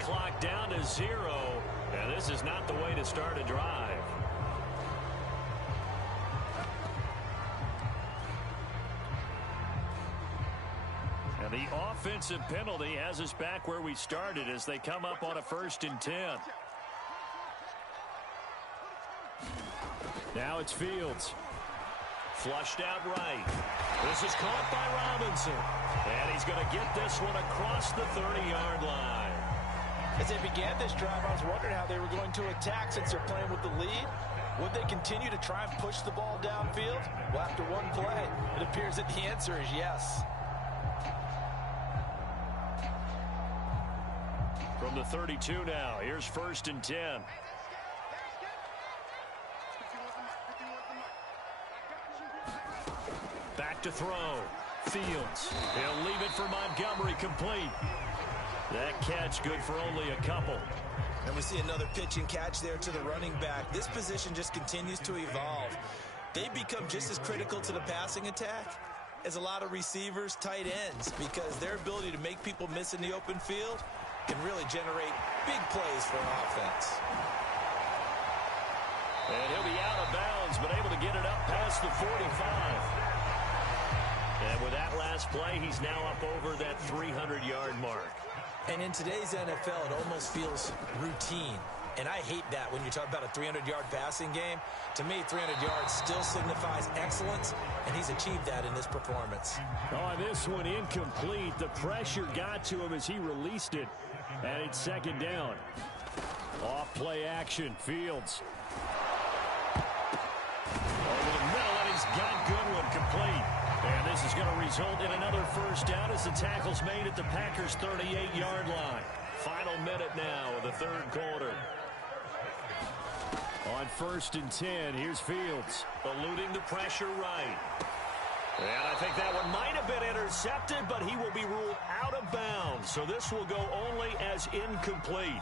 clock down to 0. And this is not the way to start a drive. And the offensive penalty has us back where we started as they come up on a 1st and 10. Now it's Fields. Flushed out right. This is caught by Robinson. And he's going to get this one across the 30-yard line. As they began this drive, I was wondering how they were going to attack since they're playing with the lead. Would they continue to try and push the ball downfield? Well, after one play, it appears that the answer is yes. From the 32 now, here's 1st and 10. Back to throw. Fields. He'll leave it for Montgomery, complete. That catch good for only a couple. And we see another pitch and catch there to the running back. This position just continues to evolve. They become just as critical to the passing attack as a lot of receivers, tight ends, because their ability to make people miss in the open field can really generate big plays for an offense. And he'll be out of bounds, but able to get it up past the 45. And with that last play, he's now up over that 300-yard mark. And in today's NFL, it almost feels routine. And I hate that when you talk about a 300-yard passing game. To me, 300 yards still signifies excellence, and he's achieved that in this performance. On this one, incomplete. The pressure got to him as he released it. And it's 2nd down. Off play action. Fields. Over the middle, and he's got Goodwin complete. And this is going to result in another 1st down as the tackle's made at the Packers' 38-yard line. Final minute now of the 3rd quarter. On 1st and 10, here's Fields. Eluding the pressure right. And I think that one might have been intercepted, but he will be ruled out of bounds. So this will go only as incomplete.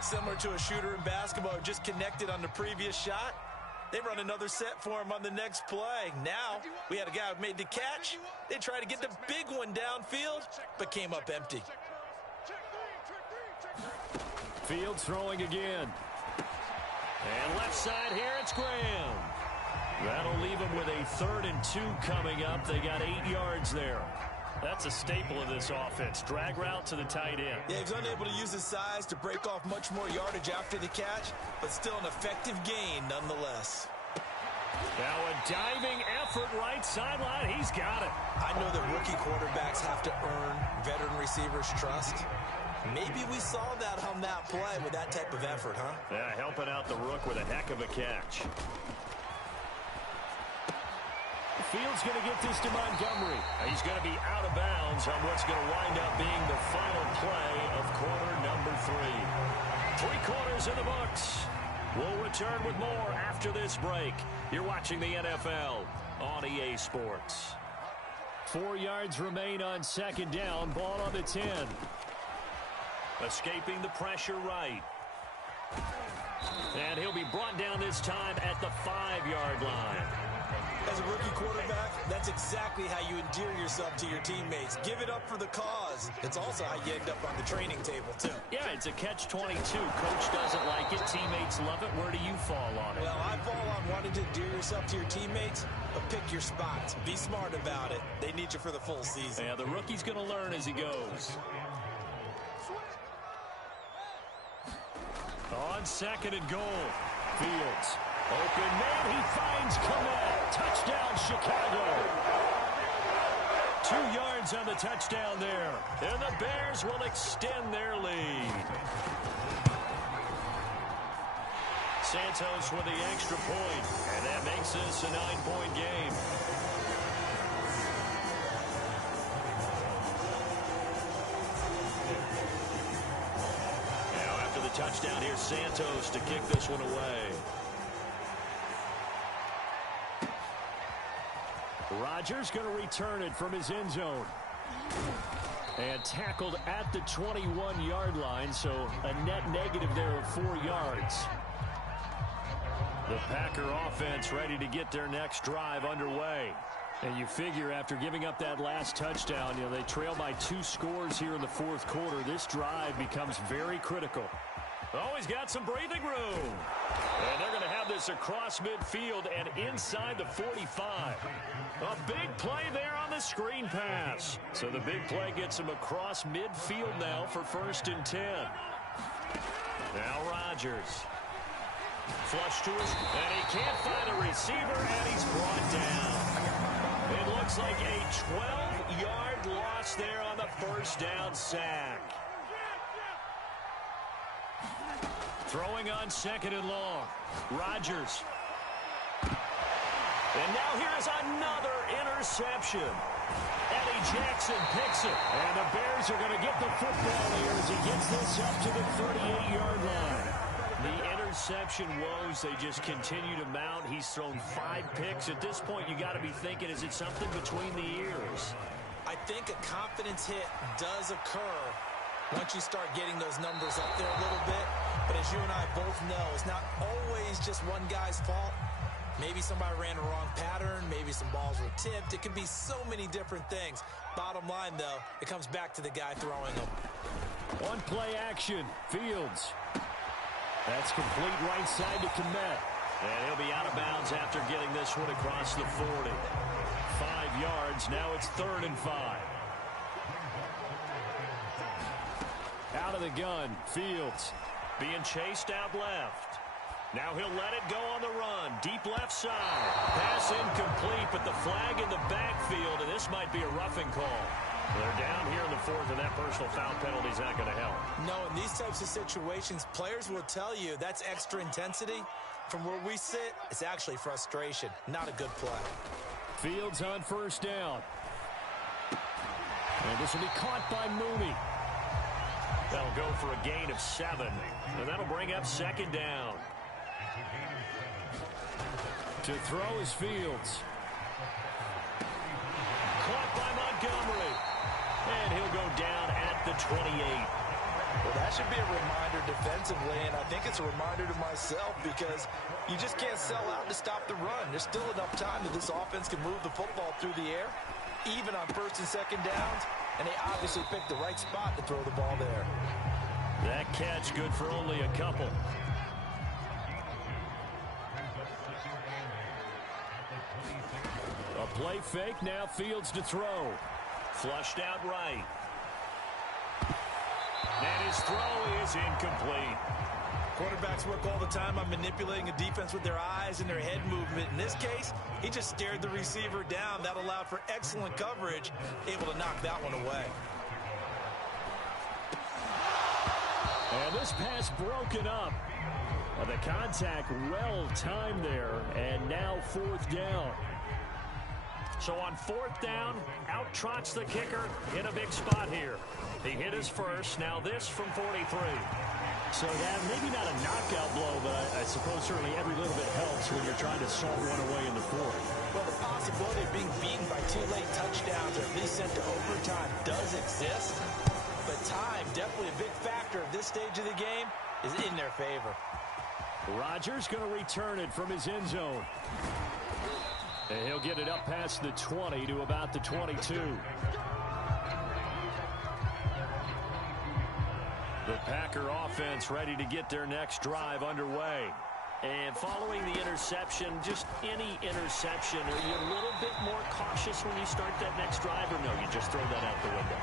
Similar to a shooter in basketball who just connected on the previous shot. They run another set for him on the next play. Now, we had a guy who made the catch. They tried to get the big one downfield, but came up empty. Fields throwing again. And left side here, it's Graham. That'll leave him with a 3rd and 2 coming up. They got 8 yards there. That's a staple of this offense. Drag route to the tight end. Yeah, he's unable to use his size to break off much more yardage after the catch, but still an effective gain nonetheless. Now a diving effort right sideline. He's got it. I know that rookie quarterbacks have to earn veteran receivers' trust. Maybe we saw that on that play with that type of effort, huh? Yeah, helping out the rook with a heck of a catch. Fields going to get this to Montgomery. He's going to be out of bounds on what's going to wind up being the final play of quarter number 3. 3 quarters in the books. We'll return with more after this break. You're watching the NFL on EA Sports. 4 yards remain on 2nd down. Ball on the 10. Escaping the pressure right. And he'll be brought down this time at the 5-yard line. As a rookie quarterback, that's exactly how you endear yourself to your teammates. Give it up for the cause. It's also how you end up on the training table, too. Yeah, it's a catch-22. Coach doesn't like it. Teammates love it. Where do you fall on it? Well, I fall on wanting to endear yourself to your teammates, but pick your spots. Be smart about it. They need you for the full season. Yeah, the rookie's going to learn as he goes. On 2nd and goal, Fields. Open man, he finds Clement. Touchdown, Chicago. 2 yards on the touchdown there. And the Bears will extend their lead. Santos with the extra point, and that makes this a 9-point game. Now after the touchdown, here's Santos to kick this one away. Rodgers going to return it from his end zone. And tackled at the 21-yard line, so a net negative there of 4 yards. The Packer offense ready to get their next drive underway. And you figure after giving up that last touchdown, they trail by 2 scores here in the fourth quarter. This drive becomes very critical. Oh, he's got some breathing room. And they're going to have this across midfield and inside the 45. A big play there on the screen pass. So the big play gets him across midfield now for 1st and 10. Now Rodgers. Flush to his, and he can't find a receiver, and he's brought down. It looks like a 12-yard loss there on the 1st down sack. Throwing on 2nd and long. Rodgers. And now here's another interception. Eddie Jackson picks it. And the Bears are going to get the football here as he gets this up to the 38-yard line. The interception woes, they just continue to mount. He's thrown 5 picks. At this point, you got to be thinking, is it something between the ears? I think a confidence hit does occur once you start getting those numbers up there a little bit. But as you and I both know, it's not always just one guy's fault. Maybe somebody ran a wrong pattern. Maybe some balls were tipped. It could be so many different things. Bottom line, though, it comes back to the guy throwing them. One play action. Fields. That's complete right side to Kmet. And he'll be out of bounds after getting this one across the 40. 5 yards. Now it's 3rd and 5. Out of the gun. Fields. Being chased out left. Now he'll let it go on the run. Deep left side. Pass incomplete, but the flag in the backfield, and this might be a roughing call. They're down here in the 4th, and that personal foul penalty is not going to help. No, in these types of situations, players will tell you that's extra intensity. From where we sit, it's actually frustration. Not a good play. Fields on 1st down. And this will be caught by Mooney. That'll go for a gain of 7. And that'll bring up 2nd down. To throw is Fields. Caught by Montgomery. And he'll go down at the 28. Well, that should be a reminder defensively, and I think it's a reminder to myself because you just can't sell out to stop the run. There's still enough time that this offense can move the football through the air, even on 1st and 2nd downs, and they obviously picked the right spot to throw the ball there. That catch good for only a couple. A play fake, now Fields to throw. Flushed out right. And his throw is incomplete. Quarterbacks work all the time on manipulating a defense with their eyes and their head movement. In this case, he just stared the receiver down. That allowed for excellent coverage, able to knock that one away. And this pass broken up. The contact well timed there, and now 4th down. So on 4th down, out trots the kicker in a big spot here. He hit his first, now this from 43. So that maybe not a knockout blow, but I suppose certainly every little bit helps when you're trying to salt one away in the 4th. Well, the possibility of being beaten by 2 late touchdowns or at least sent to overtime does exist. But time, definitely a big factor at this stage of the game, is in their favor. Rodgers going to return it from his end zone. And he'll get it up past the 20 to about the 22. The Packer offense ready to get their next drive underway. And following the interception, just any interception, are you a little bit more cautious when you start that next drive, or no, you just throw that out the window?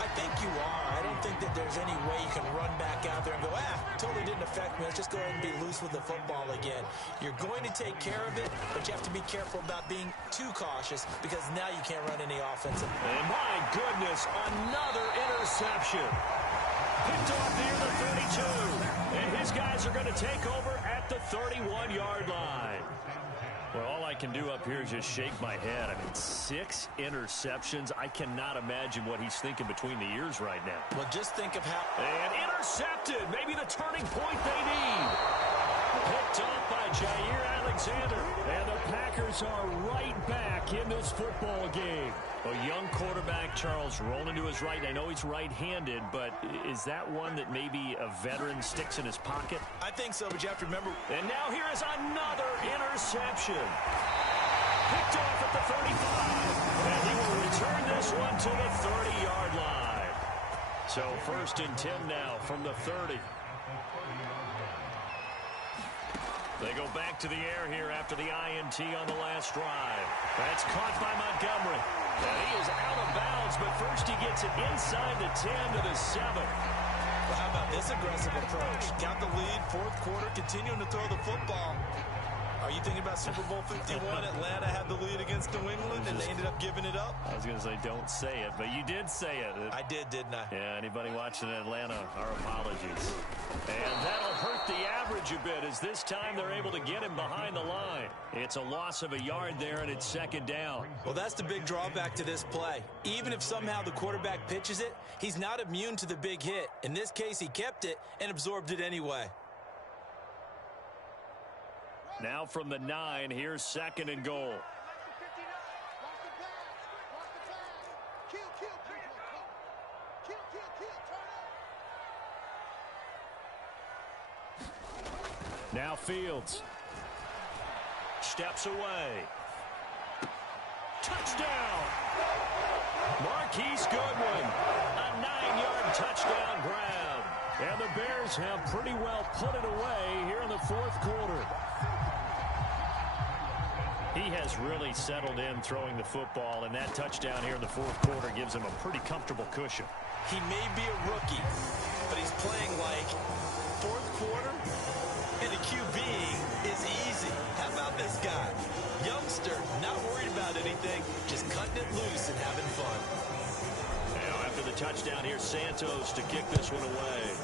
I think you are. I don't think that there's any way you can run back out there and go, totally didn't affect me. Let's just go ahead and be loose with the football again. You're going to take care of it, but you have to be careful about being too cautious because now you can't run any offensive. And my goodness, another interception. Picked off near the 32. And his guys are going to take over at the 31-yard line. Well, all I can do up here is just shake my head. I mean, 6 interceptions. I cannot imagine what he's thinking between the ears right now. Well, just think of how... And intercepted. Maybe the turning point they need. Picked off by Jair Alexander. And the Packers are right back in this football game. A young quarterback, Charles, rolling to his right. I know he's right-handed, but is that one that maybe a veteran sticks in his pocket? I think so, but you have to remember. And now here is another interception. Picked off at the 35. And he will return this one to the 30-yard line. So 1st and 10 now from the 30. They go back to the air here after the INT on the last drive. That's caught by Montgomery. And he is out of bounds, but first he gets it inside the 10 to the 7. Well, how about this aggressive approach? Got the lead, 4th quarter, continuing to throw the football. Are you thinking about Super Bowl 51? Atlanta had the lead against New England, and they ended up giving it up? I was going to say don't say it, but you did say it. I did, didn't I? Yeah, anybody watching Atlanta, our apologies. And that'll hurt the average a bit as this time they're able to get him behind the line. It's a loss of a yard there, and it's 2nd down. Well, that's the big drawback to this play. Even if somehow the quarterback pitches it, he's not immune to the big hit. In this case, he kept it and absorbed it anyway. Now from the 9, here's 2nd and goal. Now Fields. Steps away. Touchdown! Marquise Goodwin. A 9-yard touchdown grab. And the Bears have pretty well put it away here in the 4th quarter. He has really settled in throwing the football, and that touchdown here in the 4th quarter gives him a pretty comfortable cushion. He may be a rookie, but he's playing like 4th quarter, and the QB is easy. How about this guy? Youngster, not worried about anything, just cutting it loose and having fun. Now after the touchdown, here's Santos to kick this one away.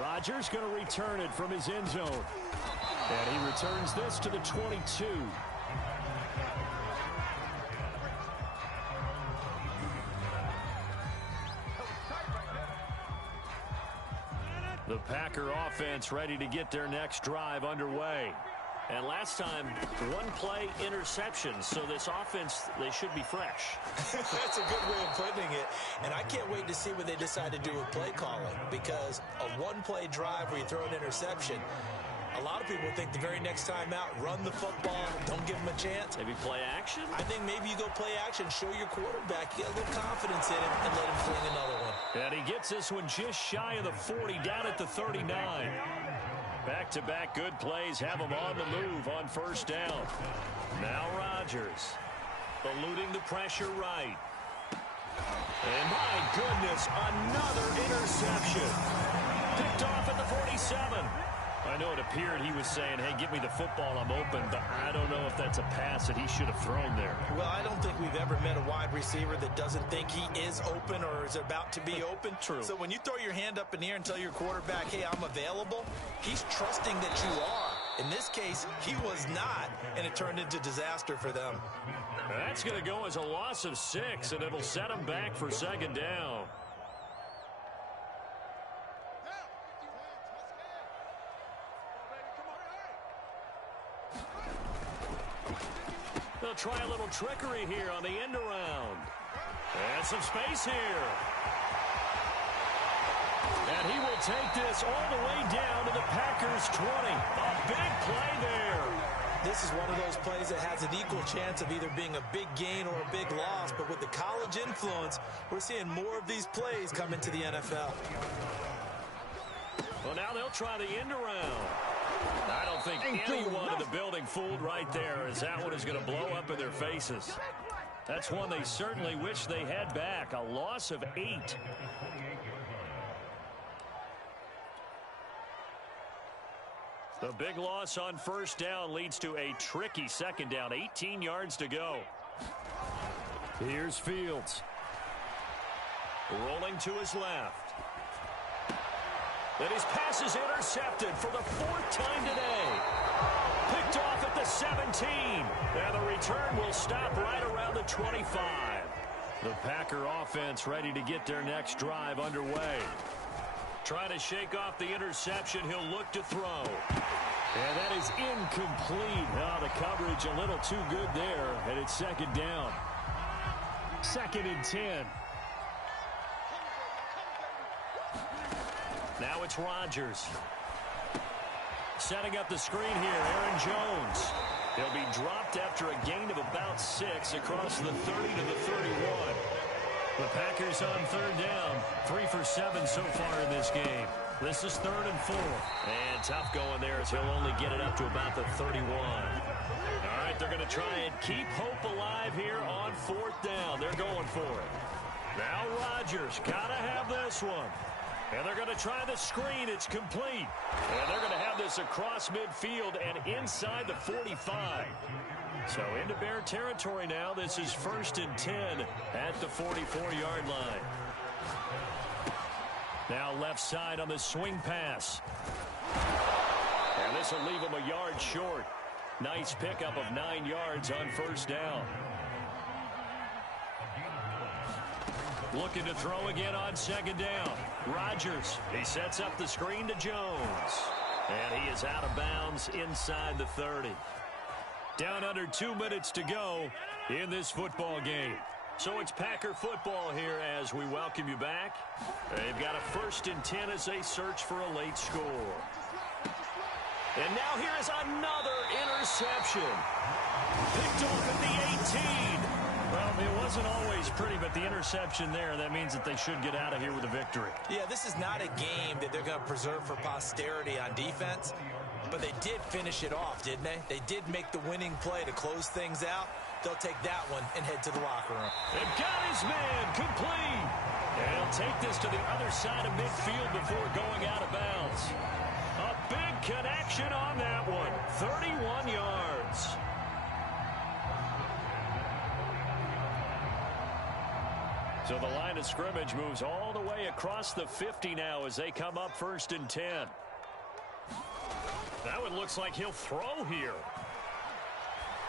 Rodgers going to return it from his end zone. And he returns this to the 22. The Packer offense ready to get their next drive underway. And last time, 1 play interception. So this offense, they should be fresh. That's a good way of putting it. And I can't wait to see what they decide to do with play calling. Because a 1-play drive where you throw an interception, a lot of people think the very next time out, run the football, don't give them a chance. Maybe play action? I think maybe you go play action, show your quarterback, get a little confidence in him, and let him fling another one. And he gets this one just shy of the 40, down at the 39. Back-to-back good plays have him on the move on 1st down. Now Rodgers, eluding the pressure right. And my goodness, another interception. Picked off at the 47. I know it appeared he was saying, hey, give me the football, I'm open, but I don't know if that's a pass that he should have thrown there. Well, I don't think we've ever met a wide receiver that doesn't think he is open or is about to be open. True. So when you throw your hand up in the air and tell your quarterback, hey, I'm available, he's trusting that you are. In this case, he was not, and it turned into disaster for them. That's going to go as a loss of 6, and it'll set him back for 2nd down. They'll try a little trickery here on the end around. And some space here. And he will take this all the way down to the Packers' 20. A big play there. This is one of those plays that has an equal chance of either being a big gain or a big loss. But with the college influence, we're seeing more of these plays come into the NFL. Well, now they'll try the end around. I don't think anyone in the building fooled right there, as that one is going to blow up in their faces. That's one they certainly wish they had back. A loss of 8. The big loss on 1st down leads to a tricky 2nd down. 18 yards to go. Here's Fields. Rolling to his left. And his pass is intercepted for the 4th time today. Picked off at the 17. And the return will stop right around the 25. The Packer offense ready to get their next drive underway. Trying to shake off the interception. He'll look to throw. And that is incomplete. Oh, the coverage a little too good there. And it's 2nd down. 2nd and 10. Now it's Rodgers. Setting up the screen here, Aaron Jones. He'll be dropped after a gain of about 6 across the 30 to the 31. The Packers on third down. 3 for 7 so far in this game. This is 3rd and 4. And tough going there as he'll only get it up to about the 31. All right, they're going to try and keep hope alive here on 4th down. They're going for it. Now Rodgers, got to have this one. And they're going to try the screen. It's complete. And they're going to have this across midfield and inside the 45. So into Bear territory now. This is 1st and 10 at the 44-yard line. Now left side on the swing pass. And this will leave him a yard short. Nice pickup of 9 yards on 1st down. Looking to throw again on 2nd down. Rodgers, he sets up the screen to Jones. And he is out of bounds inside the 30. Down under 2 minutes to go in this football game. So it's Packer football here as we welcome you back. They've got a 1st and 10 as they search for a late score. And now here is another interception. Picked off at the 18. Well, it wasn't always pretty, but the interception there, that means that they should get out of here with a victory. Yeah, this is not a game that they're going to preserve for posterity on defense. But they did finish it off, didn't they? They did make the winning play to close things out. They'll take that one and head to the locker room. They've got his man complete. And he'll take this to the other side of midfield before going out of bounds. A big connection on that one. 31 yards. So the line of scrimmage moves all the way across the 50 now as they come up 1st and 10. That one looks like he'll throw here.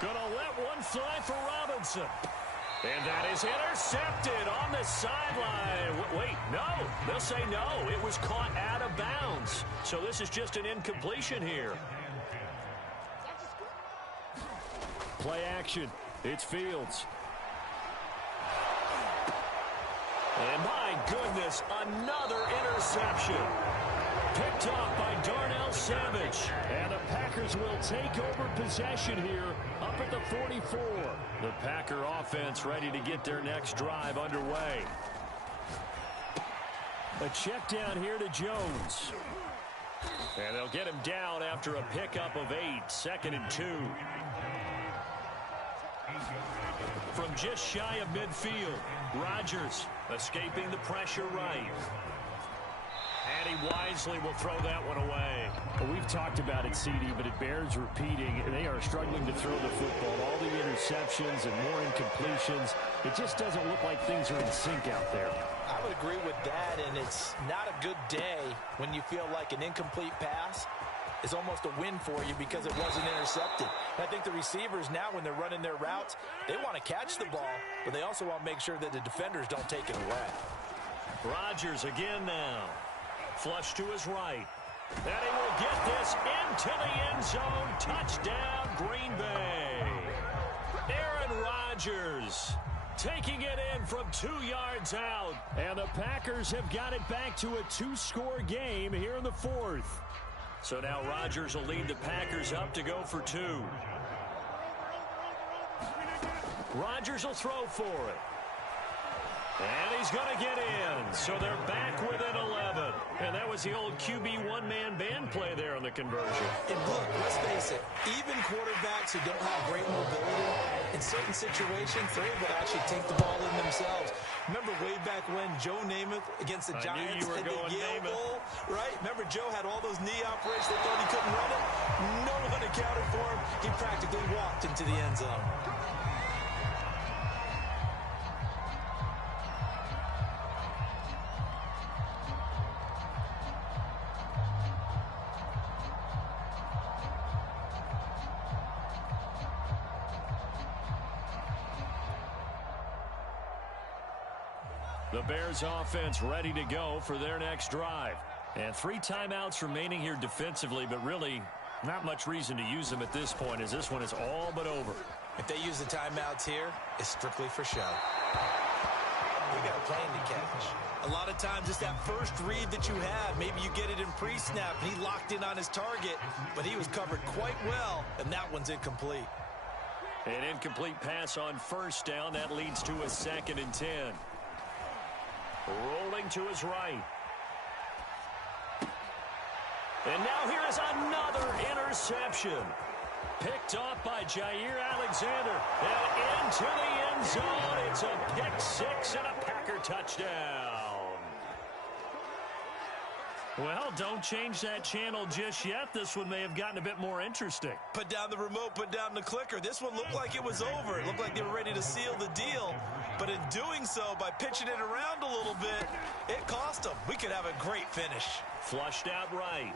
Gonna let one fly for Robinson. And that is intercepted on the sideline. Wait, no. They'll say no. It was caught out of bounds. So this is just an incompletion here. Play action. It's Fields. And my goodness, another interception. Picked off by Darnell Savage. And the Packers will take over possession here up at the 44. The Packer offense ready to get their next drive underway. A check down here to Jones. And they'll get him down after a pickup of 8. 2nd and 2. From just shy of midfield, Rodgers escaping the pressure right. And he wisely will throw that one away. Well, we've talked about it, CD, but it bears repeating. They are struggling to throw the football. All the interceptions and more incompletions. It just doesn't look like things are in sync out there. I would agree with that, and it's not a good day when you feel like an incomplete pass is almost a win for you because it wasn't intercepted. And I think the receivers now, when they're running their routes, they want to catch the ball, but they also want to make sure that the defenders don't take it away. Rodgers again now. Flush to his right. And he will get this into the end zone. Touchdown, Green Bay. Aaron Rodgers taking it in from 2 yards out. And the Packers have got it back to a 2-score game here in the 4th. So now Rodgers will lead the Packers up to go for 2. Rodgers will throw for it. And he's going to get in. So they're back within 11. And that was the old QB one-man band play there on the conversion. And look, let's face it, even quarterbacks who don't have great mobility, in certain situations, they're able to actually take the ball in themselves. Remember way back when Joe Namath against the Giants in the Yale Bowl, right? Remember Joe had all those knee operations. They thought he couldn't run it. No one accounted for him. He practically walked into the end zone. The Bears offense ready to go for their next drive. And 3 timeouts remaining here defensively, but really not much reason to use them at this point as this one is all but over. If they use the timeouts here, it's strictly for show. We got a plane to catch. A lot of times it's that first read that you have. Maybe you get it in pre-snap, and he locked in on his target, but he was covered quite well, and that one's incomplete. An incomplete pass on first down. That leads to a 2nd and 10. Rolling to his right. And now here is another interception. Picked off by Jair Alexander. And into the end zone. It's a pick 6 and a Packer touchdown. Well, don't change that channel just yet. This one may have gotten a bit more interesting. Put down the remote, put down the clicker. This one looked like it was over. It looked like they were ready to seal the deal. But in doing so, by pitching it around a little bit, it cost them. We could have a great finish. Flushed out right.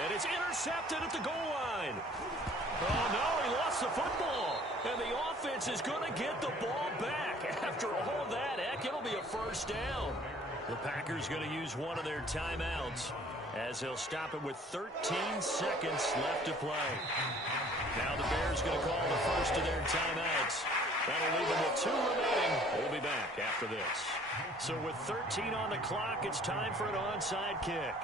And it's intercepted at the goal line. Oh, no, he lost the football. And the offense is going to get the ball back. After all that, heck, it'll be a first down. The Packers going to use one of their timeouts as they'll stop it with 13 seconds left to play. Now the Bears going to call the first of their timeouts. That'll leave them with 2 remaining. We'll be back after this. So with 13 on the clock, it's time for an onside kick.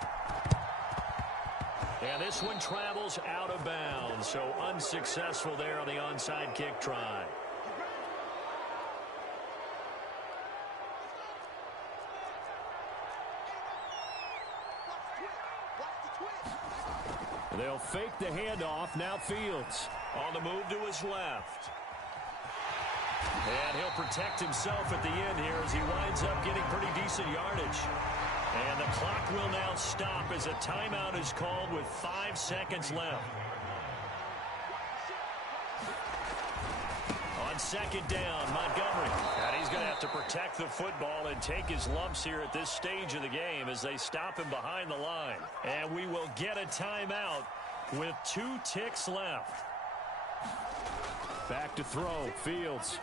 And this one travels out of bounds, so unsuccessful there on the onside kick try. They'll fake the handoff. Now Fields on the move to his left. And he'll protect himself at the end here as he winds up getting pretty decent yardage. And the clock will now stop as a timeout is called with 5 seconds left. On 2nd down, Montgomery. And he's going to have to protect the football and take his lumps here at this stage of the game as they stop him behind the line. And we will get a timeout with 2 ticks left. Back to throw, Fields.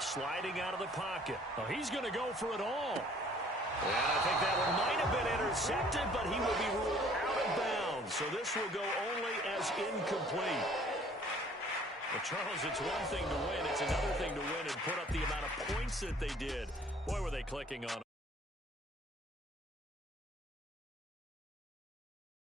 Sliding out of the pocket. Oh, he's going to go for it all. And I think that one might have been intercepted, but he will be ruled out of bounds. So this will go only as incomplete. Well, Charles, it's one thing to win. It's another thing to win and put up the amount of points that they did. Boy, were they clicking on